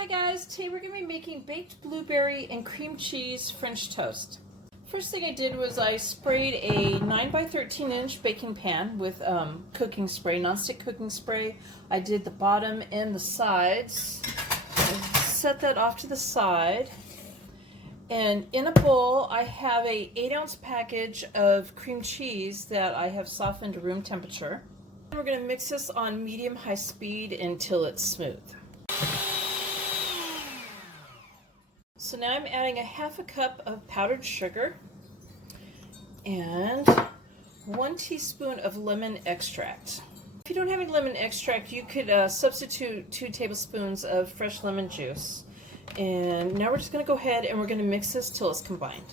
Hi guys, today we're going to be making baked blueberry and cream cheese French toast. First thing I did was I sprayed a 9 by 13 inch baking pan with cooking spray, nonstick cooking spray. I did the bottom and the sides. I set that off to the side. And in a bowl I have a 8-ounce package of cream cheese that I have softened to room temperature. And we're going to mix this on medium-high speed until it's smooth. So now I'm adding a half a cup of powdered sugar and 1 teaspoon of lemon extract. If you don't have any lemon extract, you could substitute 2 tablespoons of fresh lemon juice. And now we're just going to go ahead and we're going to mix this till it's combined.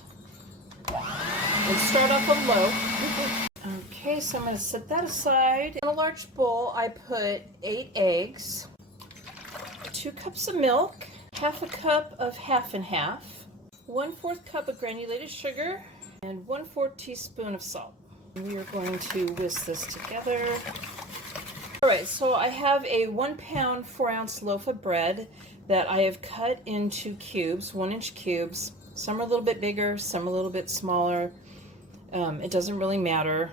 And start off on low. Okay, so I'm going to set that aside. In a large bowl, I put 8 eggs, 2 cups of milk, half a cup of half and half, 1/4 cup of granulated sugar, and 1/4 teaspoon of salt. We are going to whisk this together. Alright, so I have a 1 pound 4-ounce loaf of bread that I have cut into cubes, 1-inch cubes. Some are a little bit bigger, some a little bit smaller. It doesn't really matter.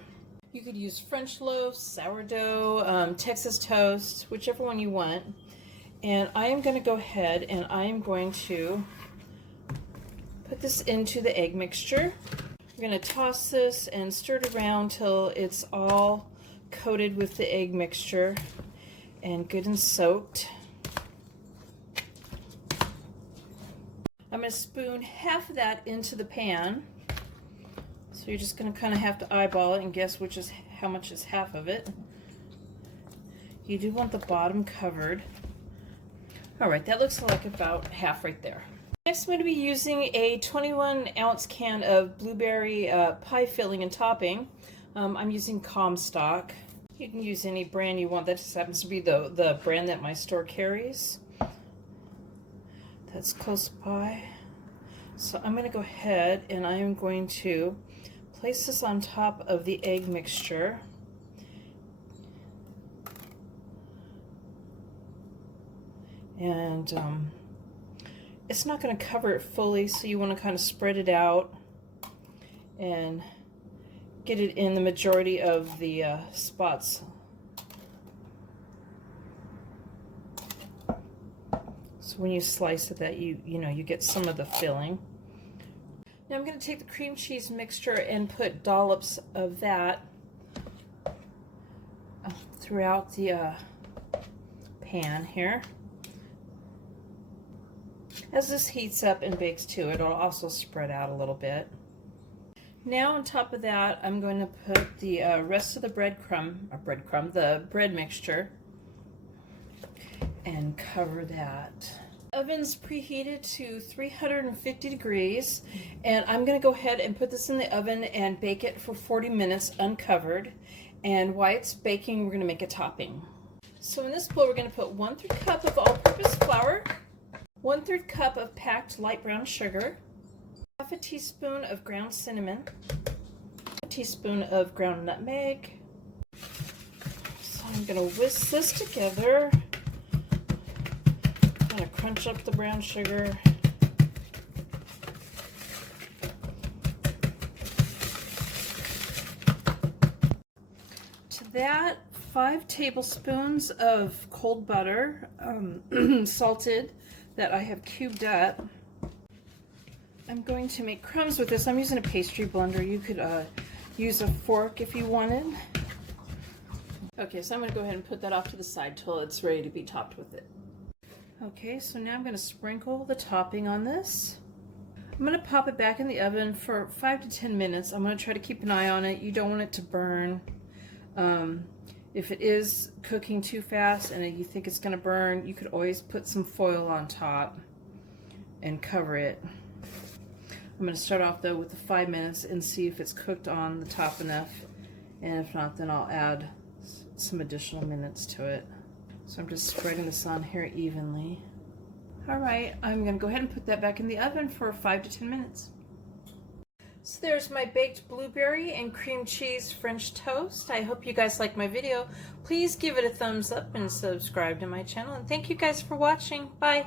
You could use French loaves, sourdough, Texas toast, whichever one you want. And I am going to go ahead and I am going to put this into the egg mixture. We're going to toss this and stir it around till it's all coated with the egg mixture and good and soaked. I'm going to spoon half of that into the pan. So you're just going to kind of have to eyeball it and guess how much is half of it. You do want the bottom covered. Alright, that looks like about half right there. Next I'm going to be using a 21-ounce can of blueberry pie filling and topping. I'm using Comstock. You can use any brand you want. That just happens to be the brand that my store carries. That's close by. So I'm going to go ahead and I am going to place this on top of the egg mixture. And it's not going to cover it fully, so you want to kind of spread it out and get it in the majority of the spots. So when you slice it, that you get some of the filling. Now I'm going to take the cream cheese mixture and put dollops of that throughout the pan here. As this heats up and bakes too, it'll also spread out a little bit. Now on top of that, I'm going to put the rest of the the bread mixture, and cover that. Oven's preheated to 350 degrees, and I'm going to go ahead and put this in the oven and bake it for 40 minutes uncovered. And while it's baking, we're going to make a topping. So in this bowl, we're going to put 1/3 cup of all-purpose flour, 1/3 cup of packed light brown sugar, half a teaspoon of ground cinnamon, a teaspoon of ground nutmeg. So I'm going to whisk this together. I'm going to crunch up the brown sugar. To that, 5 tablespoons of cold butter, salted, that I have cubed up. I'm going to make crumbs with this. I'm using a pastry blender. You could use a fork if you wanted. Okay, so I'm going to go ahead and put that off to the side till it's ready to be topped with it. Okay, so now I'm going to sprinkle the topping on this. I'm going to pop it back in the oven for 5 to 10 minutes. I'm going to try to keep an eye on it. You don't want it to burn. If it is cooking too fast and you think it's going to burn, you could always put some foil on top and cover it. I'm going to start off though with the 5 minutes and see if it's cooked on the top enough, and if not, then I'll add some additional minutes to it. So I'm just spreading this on here evenly. Alright, I'm going to go ahead and put that back in the oven for 5 to 10 minutes. So there's my baked blueberry and cream cheese French toast. I hope you guys like my video. Please give it a thumbs up and subscribe to my channel. And thank you guys for watching. Bye.